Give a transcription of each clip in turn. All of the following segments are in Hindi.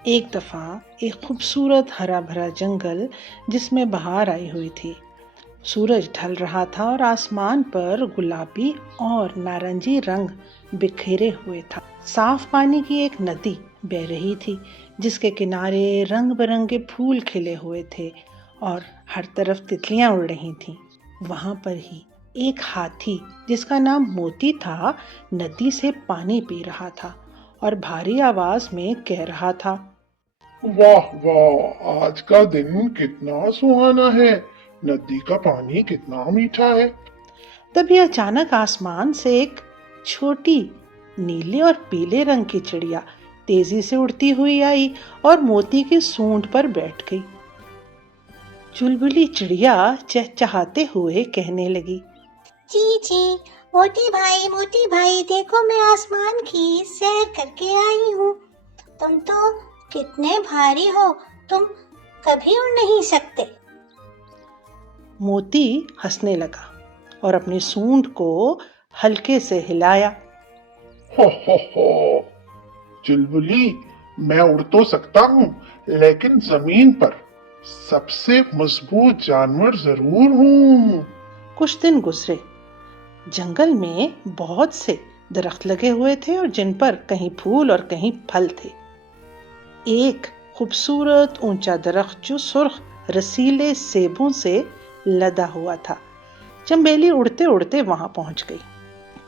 एक दफा एक खूबसूरत हरा भरा जंगल जिसमें बहार आई हुई थी। सूरज ढल रहा था और आसमान पर गुलाबी और नारंगी रंग बिखेरे हुए था। साफ पानी की एक नदी बह रही थी जिसके किनारे रंग बिरंगे फूल खिले हुए थे और हर तरफ तितलियां उड़ रही थीं। वहां पर ही एक हाथी जिसका नाम मोती था नदी से पानी पी रहा था और भारी आवाज में कह रहा था, वाह वाह, आज का दिन कितना सुहाना है। नदी का पानी कितना मीठा है। तभी अचानक आसमान से एक छोटी नीले और पीले रंग की चिड़िया तेजी से उड़ती हुई आई और मोती की सूंड पर बैठ गई। चुलबुली चिड़िया चहचहाते हुए कहने लगी, जी जी, मोती भाई देखो, मैं आसमान की सैर करके आई हूँ। तुम तो कितने भारी हो, तुम कभी उड़ नहीं सकते। मोती हंसने लगा और अपनी सूंड को हल्के से हिलाया। हो, चुलबुली, मैं उड़ तो सकता हूँ, लेकिन जमीन पर सबसे मजबूत जानवर जरूर हूँ। कुछ दिन गुजरे। जंगल में बहुत से दरख्त लगे हुए थे और जिन पर कहीं फूल और कहीं फल थे। एक खूबसूरत ऊंचा दरख्त जो सुर्ख रसीले सेबों से लदा हुआ था। चंबेली उड़ते उड़ते वहां पहुंच गई।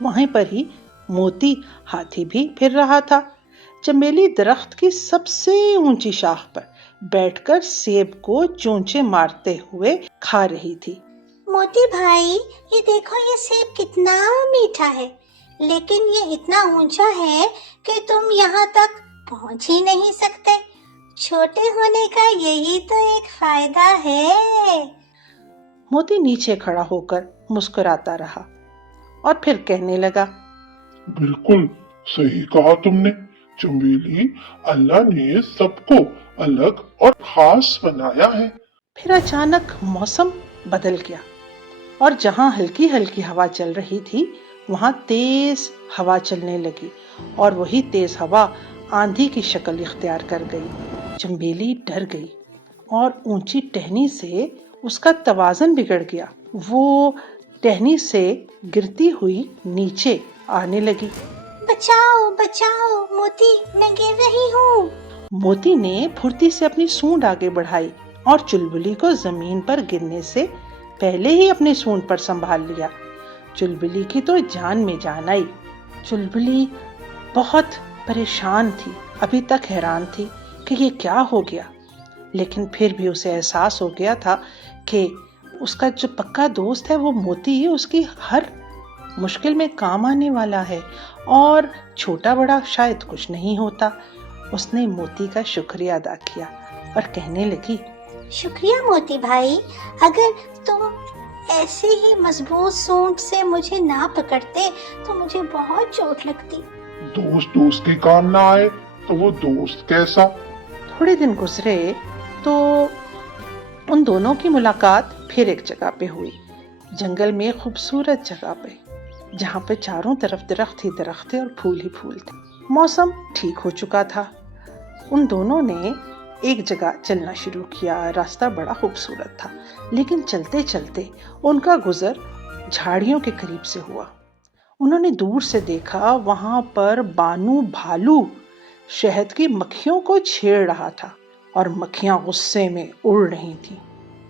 वहीं पर ही मोती हाथी भी फिर रहा था। चंबेली दरख्त की सबसे ऊंची शाख पर बैठकर सेब को चोंचे मारते हुए खा रही थी। मोती भाई, ये देखो, ये सेब कितना मीठा है, लेकिन ये इतना ऊंचा है कि तुम यहाँ तक पहुँच ही नहीं सकते। छोटे होने का यही तो एक फायदा है। मोती नीचे खड़ा होकर मुस्कुराता रहा और फिर कहने लगा, बिल्कुल सही कहा तुमने चमेली, अल्लाह ने सबको अलग और खास बनाया है। फिर अचानक मौसम बदल गया और जहां हल्की हल्की हवा चल रही थी वहां तेज हवा चलने लगी और वही तेज हवा आंधी की शक्ल इख्तियार कर गई। चंबेली डर गई और ऊंची टहनी से उसका तवाज़ुन बिगड़ गया। वो टहनी से गिरती हुई नीचे आने लगी। बचाओ बचाओ मोती, मैं गिर रही हूँ। मोती ने फुर्ती से अपनी सूंड आगे बढ़ाई और चुलबुली को जमीन पर गिरने से पहले ही अपनी सूंड पर संभाल लिया। चुलबुली की तो जान में जान आई। चुलबुली बहुत परेशान थी, अभी तक हैरान थी कि ये क्या हो गया, लेकिन फिर भी उसे एहसास हो गया था कि उसका जो पक्का दोस्त है वो मोती उसकी हर मुश्किल में काम आने वाला है और छोटा बड़ा शायद कुछ नहीं होता। उसने मोती का शुक्रिया अदा किया और कहने लगी, शुक्रिया मोती भाई, अगर तुम ऐसे ही मजबूत सूंड से मुझे ना पकड़ते तो मुझे बहुत चोट लगती। दोस्त दोस्त के काम ना आए तो वो दोस्त कैसा। थोड़े दिन गुजरे तो उन दोनों की मुलाकात फिर एक जगह पे हुई, जंगल में खूबसूरत जगह पे, जहाँ पे चारों तरफ दरख्त ही दरख्त थे और फूल ही फूल थे। मौसम ठीक हो चुका था। उन दोनों ने एक जगह चलना शुरू किया। रास्ता बड़ा खूबसूरत था, लेकिन चलते चलते उनका गुजर झाड़ियों के करीब से हुआ। उन्होंने दूर से देखा, वहां पर बानू भालू शहद की मक्खियों को छेड़ रहा था और मक्खियां गुस्से में उड़ रही थीं।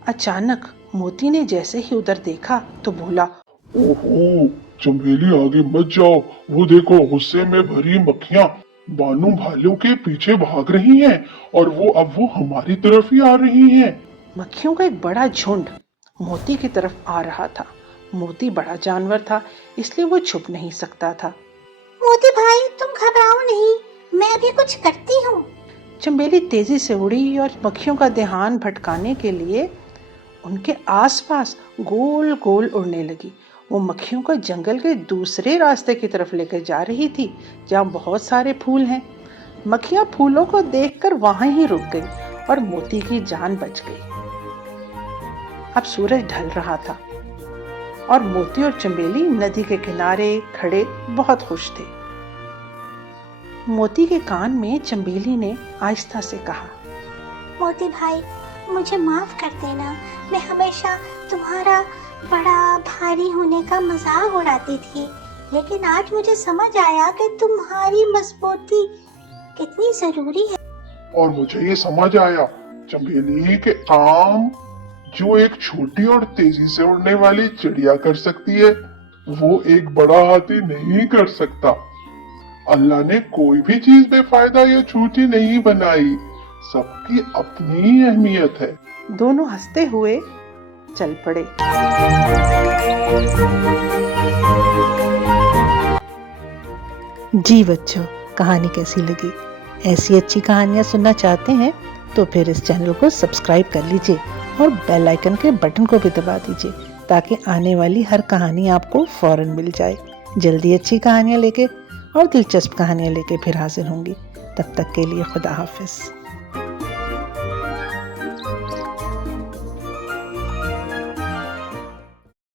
अचानक मोती ने जैसे ही उधर देखा तो बोला, ओहो चमेली, आगे मत जाओ, वो देखो गुस्से में भरी मक्खियां बानू भालू के पीछे भाग रही हैं और वो हमारी तरफ ही आ रही हैं। मक्खियों का एक बड़ा झुंड मोती की तरफ आ रहा था। मोती बड़ा जानवर था, इसलिए वो छुप नहीं सकता था। मोती भाई, तुम घबराओ नहीं, मैं भी कुछ करती हूँ। चंबेली तेजी से उड़ी और मक्खियों का ध्यान भटकाने के लिए उनके आसपास गोल गोल उड़ने लगी। वो मक्खियों को जंगल के दूसरे रास्ते की तरफ लेकर जा रही थी, जहाँ बहुत सारे फूल हैं। मक्खियां फूलों को देखकर वहां ही रुक गई और मोती की जान बच गई। अब सूरज ढल रहा था और मोती और चंबेली नदी के किनारे खड़े बहुत खुश थे। मोती के कान में चंबेली ने आहिस्ता से कहा, मोती भाई, मुझे माफ कर देना। मैं हमेशा तुम्हारा बड़ा भारी होने का मजाक उड़ाती थी, लेकिन आज मुझे समझ आया कि तुम्हारी मजबूती कितनी जरूरी है। और मुझे ये समझ आया चंबेली के काम जो एक छोटी और तेजी से उड़ने वाली चिड़िया कर सकती है, वो एक बड़ा हाथी नहीं कर सकता। अल्लाह ने कोई भी चीज बेफायदा या छोटी नहीं बनाई, सबकी अपनी अहमियत है। दोनों हंसते हुए चल पड़े। जी बच्चों, कहानी कैसी लगी? ऐसी अच्छी कहानियाँ सुनना चाहते हैं तो फिर इस चैनल को सब्सक्राइब कर लीजिए और बेल आइकन के बटन को भी दबा दीजिए ताकि आने वाली हर कहानी आपको फौरन मिल जाए। जल्दी अच्छी कहानियाँ लेके और दिलचस्प कहानियाँ लेके फिर हाजिर होंगी। तब तक के लिए खुदा हाफिज।